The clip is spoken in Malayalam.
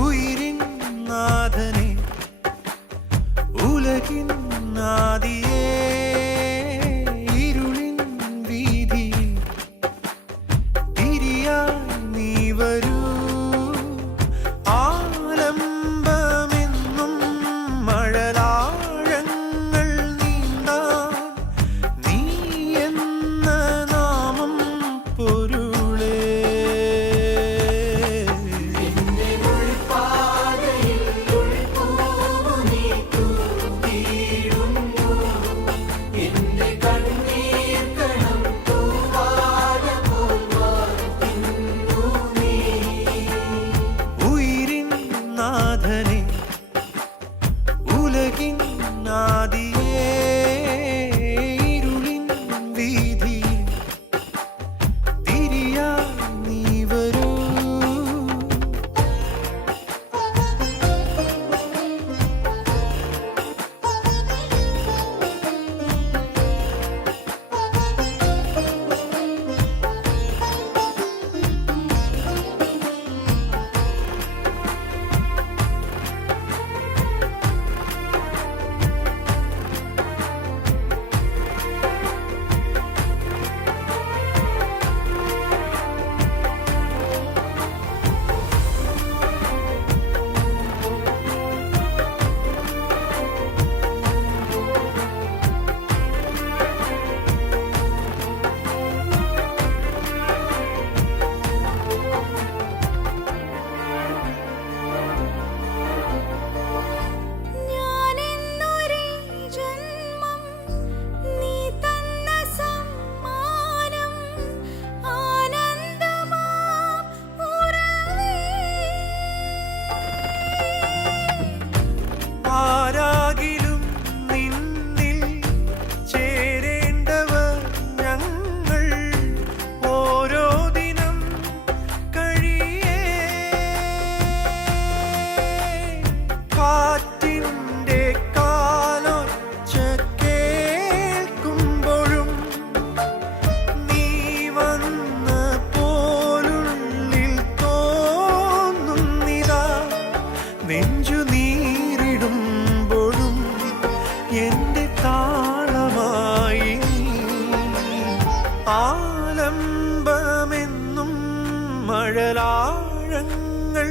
ഉയിരിൻ നാഥനെ ഉലകിൻ നാദിയേ ഇരുളിൻ വീതിയിൽ തിരിയായി നീ വരൂ ആലംബമെന്നും മഴലാഴങ്ങൾ നീന്താൻ നീ എന്ന നാമം പൊരുളേ ഉയിരിൻ നാഥനെ ഉലകിൻ നാദിയേ ഇരുളിൻ വീതിയിൽ തിരിയായി നീ വരൂ ഞാനെന്നൊരു ജന്മം നീ തന്ന സമ്മാനം ആനന്ദമാം ഉറവേ ആരാകിലും നിന്നിൽ ചേരേണ്ടവർ ഞങ്ങൾ ഓരോ ദിനം കഴിയേ കാറ്റിൻ്റെ കാലൊച്ച കേൾക്കുമ്പോഴും നീ വന്ന പോലുള്ളിൽ തോന്നുന്നിതാ നെഞ്ചു നീറിടുമ്പോഴും എൻ്റെ താളമായി നീ. ആലംബമെന്നും മഴലാഴങ്ങൾ